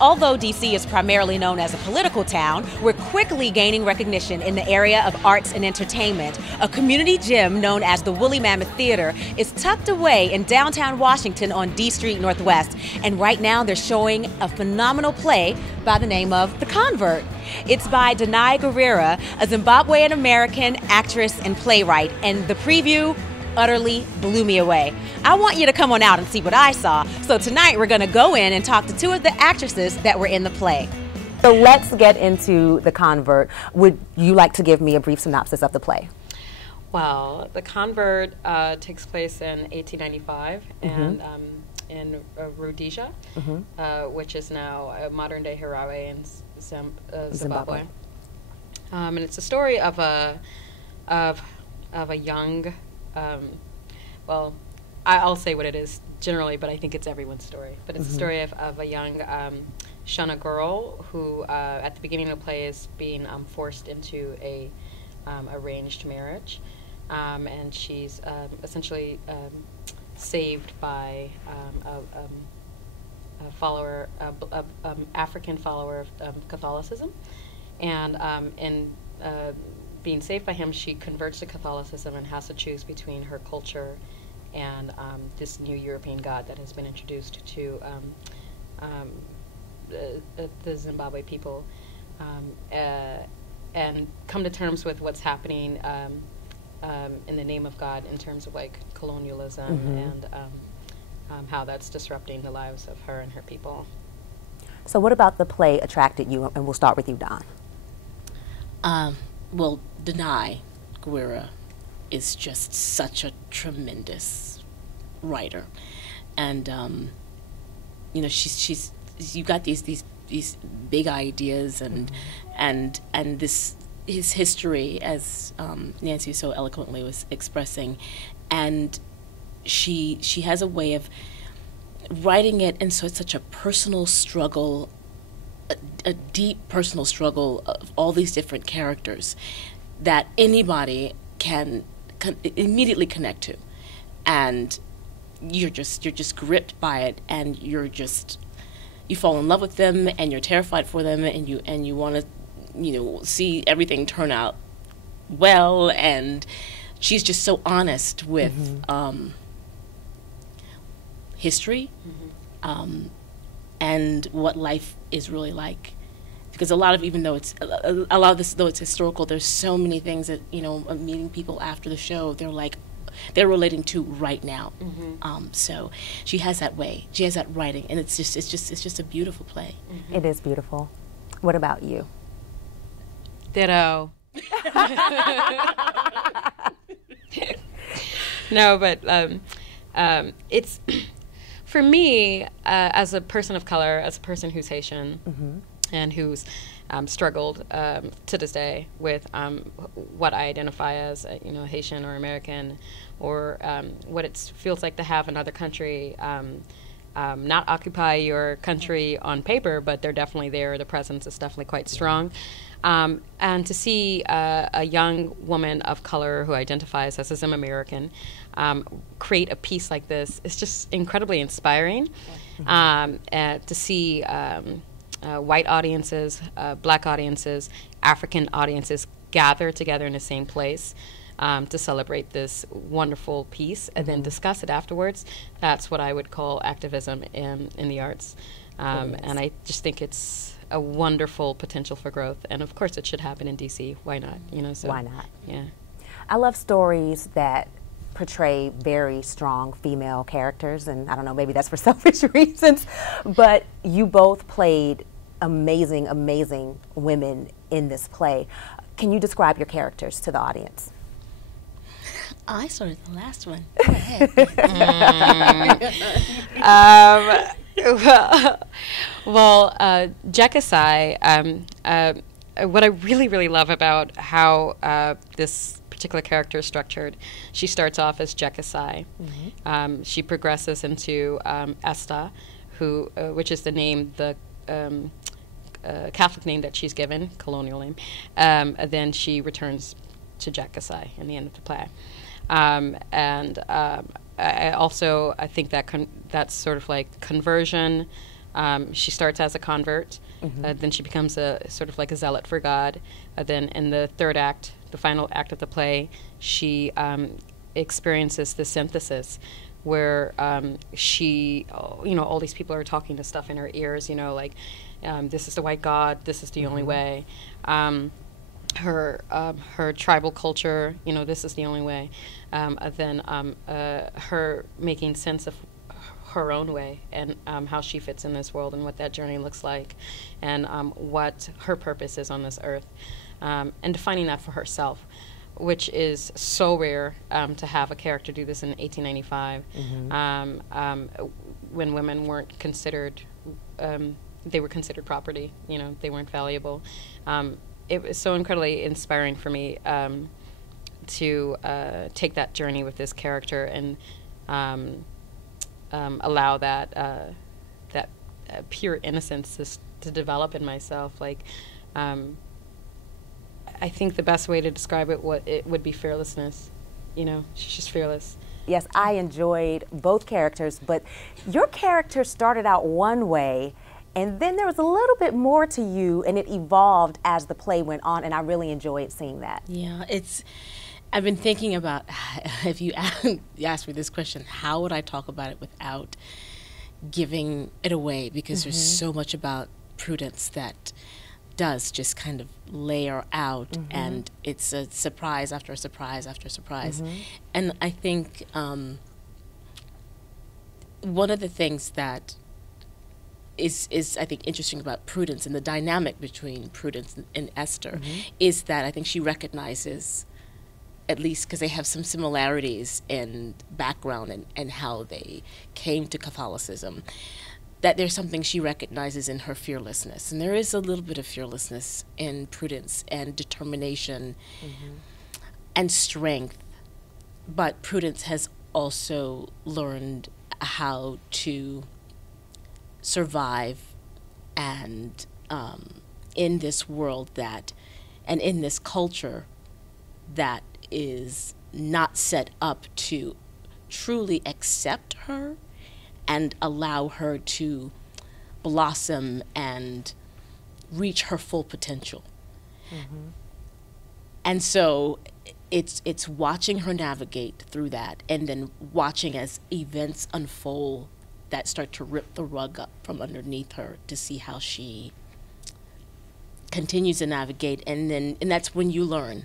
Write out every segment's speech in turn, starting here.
Although DC is primarily known as a political town, we're quickly gaining recognition in the area of arts and entertainment. A community gym known as the Woolly Mammoth Theatre is tucked away in downtown Washington on D Street Northwest. And right now they're showing a phenomenal play by the name of The Convert. It's by Danai Gurira, a Zimbabwean-American actress and playwright, and the preview utterly blew me away. I want you to come on out and see what I saw. So tonight we're going to go in and talk to two of the actresses that were in the play. So let's get into The Convert. Would you like to give me a brief synopsis of the play? Well, The Convert takes place in 1895 and in Rhodesia, which is now modern-day Harare in Zimbabwe. And it's a story of a young, well, I'll say what it is generally, but I think it's everyone's story. But it's a story of a young Shona girl who, at the beginning of the play, is being forced into a arranged marriage, and she's essentially saved by a follower, African follower of Catholicism, and in being saved by him, she converts to Catholicism and has to choose between her culture and this new European god that has been introduced to the Zimbabwe people, and come to terms with what's happening in the name of God in terms of like colonialism and how that's disrupting the lives of her and her people. So what about the play attracted you? And we'll start with you, Don. Well, Danai Gurira is just such a tremendous writer, and you know, she's you got these big ideas and this his history, as Nancy so eloquently was expressing, and she has a way of writing it, and so it's such a personal struggle, a deep personal struggle of all these different characters that anybody can immediately connect to, and you're just gripped by it, and you fall in love with them, and you're terrified for them, and you want to see everything turn out well. And she's just so honest with history and what life is really like. Because a lot of this, though it's historical, there's so many things that, meeting people after the show, they're relating to right now. So she has that way. She has that writing, and it's just a beautiful play. It is beautiful. What about you? Ditto. No, but it's for me as a person of color, as a person who's Haitian. And who's struggled to this day with what I identify as, Haitian or American, or what it feels like to have another country not occupy your country on paper, but they're definitely there. The presence is definitely quite strong. And to see a young woman of color who identifies as a Zim American create a piece like this is just incredibly inspiring. To see white audiences, black audiences, African audiences gather together in the same place to celebrate this wonderful piece and then discuss it afterwards. That's what I would call activism in the arts. And I just think it's a wonderful potential for growth. And of course it should happen in DC. Why not? So why not? Yeah. I love stories that portray very strong female characters, and I don't know, maybe that's for selfish reasons, but you both played amazing women in this play. Can you describe your characters to the audience? I started the last one. Go ahead. Jekasai, what I really love about how this particular character is structured, she starts off as Jekasai. She progresses into Esta, which is the name the Catholic name that she's given, colonial name. Then she returns to Jack Kasai in the end of the play. I think that that's sort of like conversion. She starts as a convert, then she becomes a sort of like a zealot for God. Then in the third act, the final act of the play, she experiences the synthesis, where she, all these people are talking to stuff in her ears, like, this is the white God, this is the only way. Her tribal culture, this is the only way. Then her making sense of her own way and how she fits in this world and what that journey looks like, and what her purpose is on this earth, and defining that for herself, which is so rare to have a character do this in 1895, when women weren't considered, they were considered property, they weren't valuable. It was so incredibly inspiring for me to take that journey with this character and allow that pure innocence to develop in myself. I think the best way to describe it would be fearlessness. She's just fearless. Yes, I enjoyed both characters, but your character started out one way, and then there was a little bit more to you, and it evolved as the play went on, and I really enjoyed seeing that. Yeah, I've been thinking about, if you asked me this question, how would I talk about it without giving it away? Because there's so much about Prudence that does just kind of layer out, and it's a surprise after surprise after surprise. And I think one of the things that is I think interesting about Prudence and the dynamic between Prudence and Esther is that I think she recognizes, at least because they have some similarities in background and how they came to Catholicism, that there's something she recognizes in her fearlessness. And there is a little bit of fearlessness in Prudence and determination and strength. But Prudence has also learned how to survive and in this world and in this culture that is not set up to truly accept her and allow her to blossom and reach her full potential. And so it's watching her navigate through that, and then watching as events unfold that start to rip the rug up from underneath her to see how she continues to navigate, and that's when you learn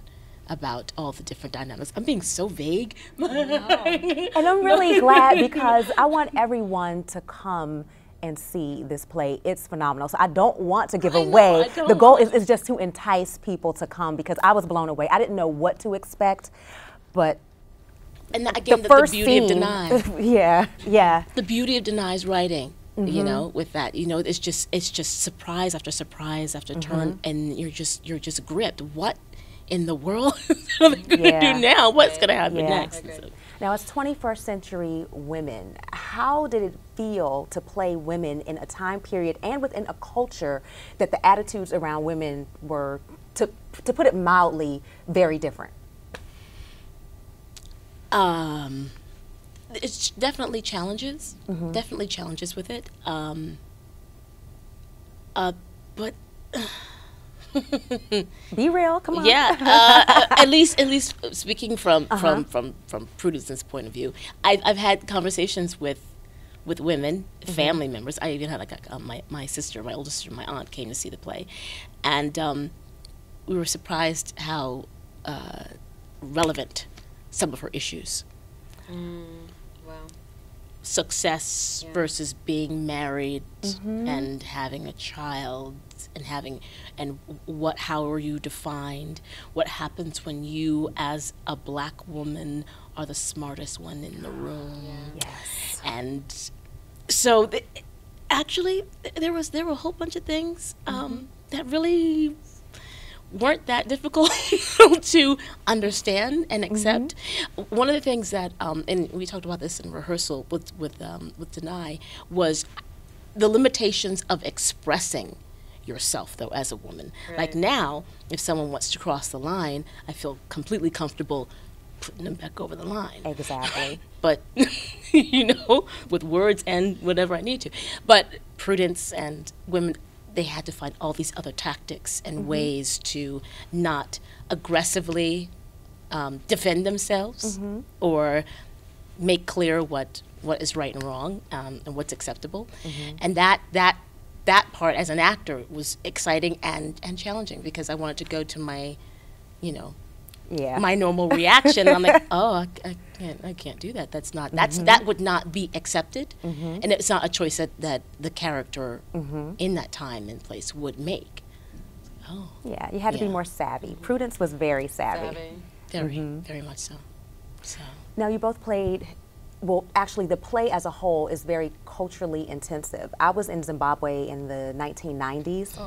about all the different dynamics. I'm being so vague. And I'm really glad, because I want everyone to come and see this play. It's phenomenal. So I don't want to give away. The goal is just to entice people to come, because I was blown away. I didn't know what to expect, but and again, the beauty of Danai. The beauty of Danai's writing, with that, it's just surprise after surprise after turn, and you're just gripped. What in the world are they going to do now? What's going to happen next? Now, as 21st century women, how did it feel to play women in a time period and within a culture that the attitudes around women were, to put it mildly, very different? It's definitely challenges, definitely challenges with it. But be real, come on. Yeah, at least speaking from Prudence's point of view, I've had conversations with women, family members. I even had my sister, my older sister, my aunt came to see the play, and we were surprised how relevant some of her issues. Wow. Success versus being married and having a child and how are you defined? What happens when you, as a black woman, are the smartest one in the room? Yes. And so, actually, there were a whole bunch of things that really weren't that difficult to understand and accept. One of the things that, and we talked about this in rehearsal with Danai, was the limitations of expressing yourself, though, as a woman. Right. Like now, if someone wants to cross the line, I feel completely comfortable putting them back over the line. Exactly. But, with words and whatever I need to. But prudence and women, they had to find all these other tactics and ways to not aggressively defend themselves or make clear what is right and wrong and what's acceptable. And that part as an actor was exciting and challenging, because I wanted to go to my, my normal reaction. And I'm like, oh, I can't do that. That's not, that would not be accepted. And it's not a choice that the character in that time and place would make. Oh. Yeah, you had to be more savvy. Prudence was very savvy. Very much so. Now, you both played, well, actually, the play as a whole is very culturally intensive. I was in Zimbabwe in the 1990s,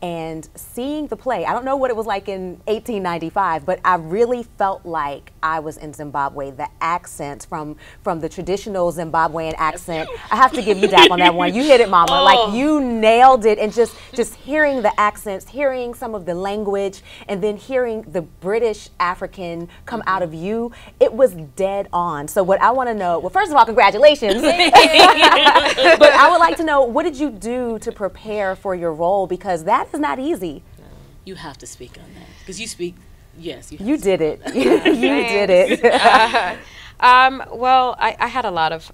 and seeing the play, I don't know what it was like in 1895, but I really felt like I was in Zimbabwe. The accents from the traditional Zimbabwean accent, I have to give you dap on that one. You hit it, Mama. Like, you nailed it. And just hearing the accents, hearing some of the language, and then hearing the British African come out of you, it was dead on. So what I want to know, well, first of all, congratulations. But I would like to know, what did you do to prepare for your role? Because that is not easy. You have to speak on that, because you speak. Yes, you did it. You did it. Well, I had a lot of.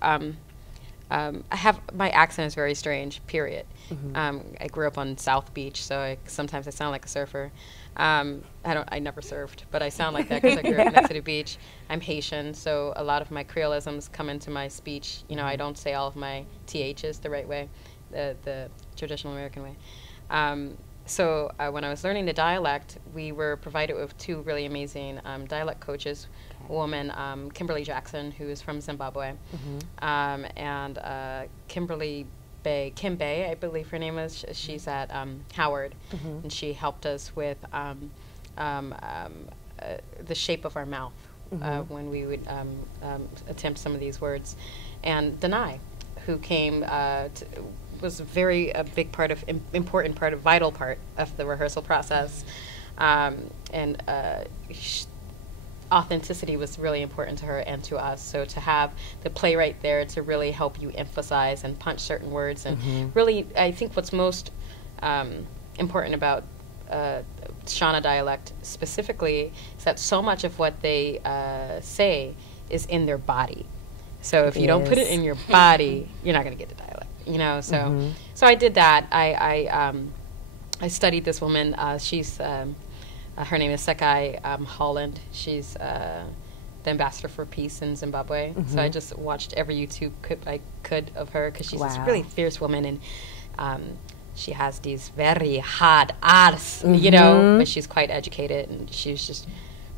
My accent is very strange. Period. I grew up on South Beach, so sometimes I sound like a surfer. I never surfed, but I sound like that because I grew up next to the beach. I'm Haitian, so a lot of my Creolisms come into my speech. I don't say all of my THs the right way, the traditional American way. So when I was learning the dialect, we were provided with two really amazing dialect coaches. A woman, Kimberly Jackson, who is from Zimbabwe, and Kimberly Kim Bay, I believe her name is. She's at Howard, and she helped us with the shape of our mouth when we would attempt some of these words. And Danai, who came was a big part of, important part of, vital part of the rehearsal process. And authenticity was really important to her and to us. So to have the playwright there to really help you emphasize and punch certain words, and really, I think what's most important about Shona dialect specifically is that so much of what they say is in their body. So if you don't put it in your body, you're not going to get the dialect. So I did that. I studied this woman. She's her name is Sekai Holland. She's the ambassador for peace in Zimbabwe. So I just watched every YouTube clip I could of her, because she's this really fierce woman, and she has these very hard R's, but she's quite educated, and she's just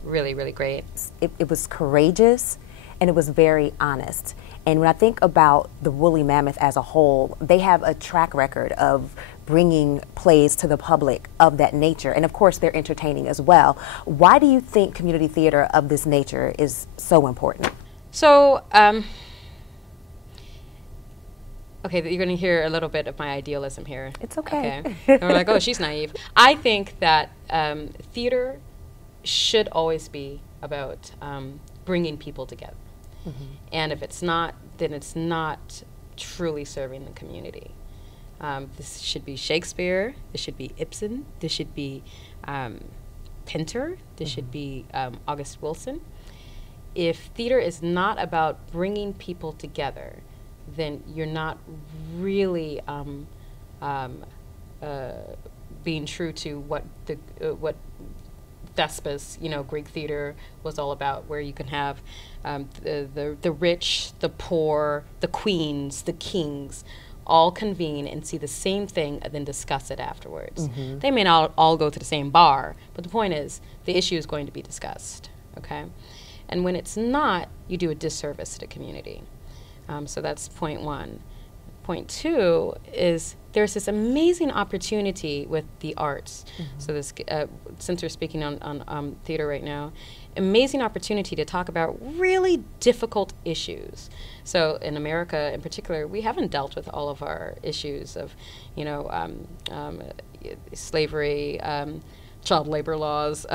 really, really great. It was courageous, and it was very honest. And when I think about the Woolly Mammoth as a whole, they have a track record of bringing plays to the public of that nature. And of course, they're entertaining as well. Why do you think community theater of this nature is so important? So, okay, you're going to hear a little bit of my idealism here. It's okay. And we're like, oh, she's naive. I think that theater should always be about bringing people together. And if it's not, then it's not truly serving the community. This should be Shakespeare, this should be Ibsen, this should be Pinter, this should be August Wilson. If theater is not about bringing people together, then you're not really being true to what Thespis, Greek theater was all about, where you can have the rich, the poor, the queens, the kings, all convene and see the same thing and then discuss it afterwards. They may not all go to the same bar, but the point is the issue is going to be discussed, okay? And when it's not, you do a disservice to the community. So that's point one. Point two is there's this amazing opportunity with the arts. So this, since we're speaking on theater right now, amazing opportunity to talk about really difficult issues. So in America in particular, we haven't dealt with all of our issues of, slavery, child labor laws,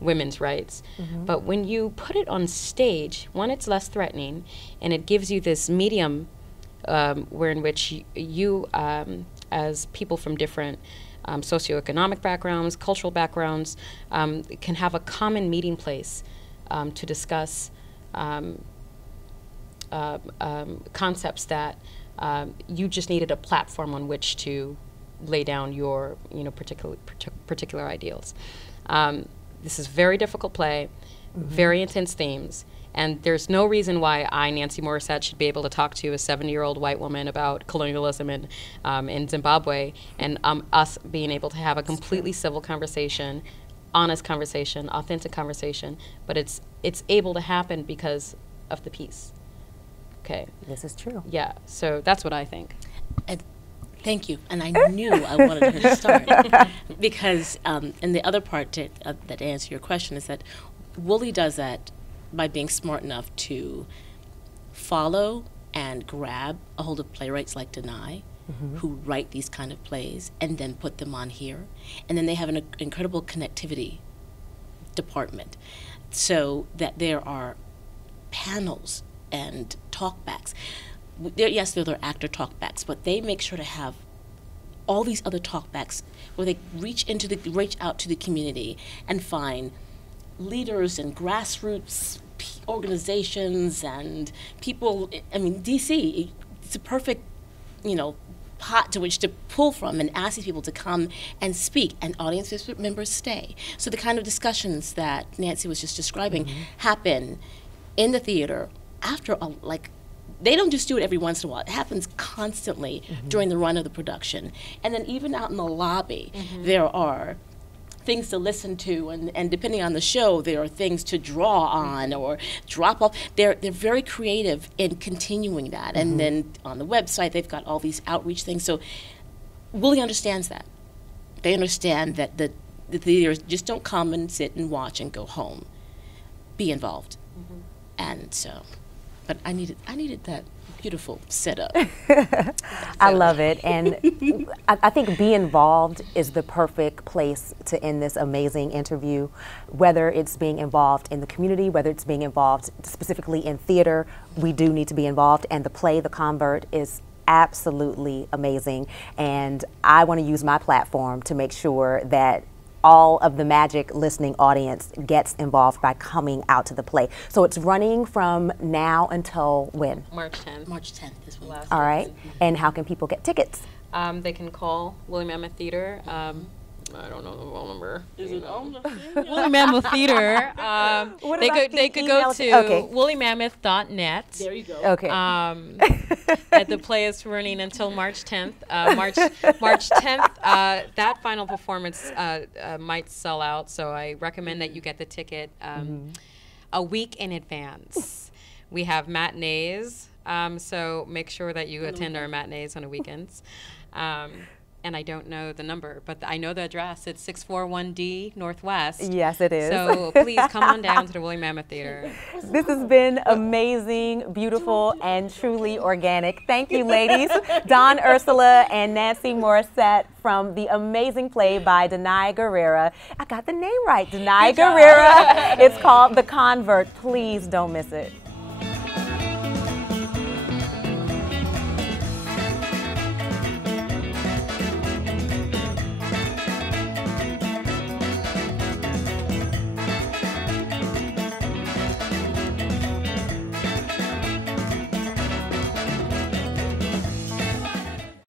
women's rights. But when you put it on stage, one, it's less threatening, and it gives you this medium where in which you as people from different socioeconomic backgrounds, cultural backgrounds, can have a common meeting place to discuss concepts that you just needed a platform on which to lay down your particular ideals. This is very difficult play, very intense themes, and there's no reason why I, Nancy Moricette, should be able to talk to a 70-year-old white woman about colonialism in Zimbabwe, and us being able to have a completely civil conversation, honest conversation, authentic conversation, but it's able to happen because of the piece. Okay. This is true. Yeah, so that's what I think. Thank you. And I knew I wanted her to start because, and the other part that answer your question is that Woolly does that by being smart enough to follow and grab a hold of playwrights like Danai, who write these kind of plays, and then put them on here. And then they have an incredible connectivity department, so that there are panels and talkbacks. Yes, there are actor talkbacks, but they make sure to have all these other talkbacks where they reach out to the community and find leaders and grassroots organizations and people. I mean, DC, it's a perfect, pot to which to pull from and ask these people to come and speak, and audience members stay. So the kind of discussions that Nancy was just describing happen in the theater after they don't just do it every once in a while. It happens constantly during the run of the production. And then even out in the lobby, there are things to listen to, and depending on the show, there are things to draw on or drop off. They're very creative in continuing that. And then on the website, they've got all these outreach things. So Woolly understands that. They understand that the theaters just don't come and sit and watch and go home. Be involved. And so, but I needed that beautiful setup. I love it, and I think be involved is the perfect place to end this amazing interview. Whether it's being involved in the community, whether it's being involved specifically in theater, we do need to be involved, and the play, The Convert, is absolutely amazing, and I want to use my platform to make sure that all of the Magic listening audience gets involved by coming out to the play. So it's running from now until when? March 10th. March 10th is when. All right. And how can people get tickets? They can call Woolly Mammoth Theatre. I don't know the phone number. Is it on the thing? Woolly Mammoth Theatre. They could go to woolymammoth.net. There you go. Okay. The play is running until March 10th. March 10th, that final performance might sell out, so I recommend that you get the ticket a week in advance. We have matinees, so make sure that you attend our matinees on the weekends. And I don't know the number, but I know the address. It's 641D Northwest. Yes, it is. So please come on down to the Woolly Mammoth Theatre. This has been amazing, beautiful, and truly organic. Thank you, ladies. Don Ursula and Nancy Moricette from the amazing play by Danai Gurira. I got the name right, Danai Gurira. It's called The Convert. Please don't miss it.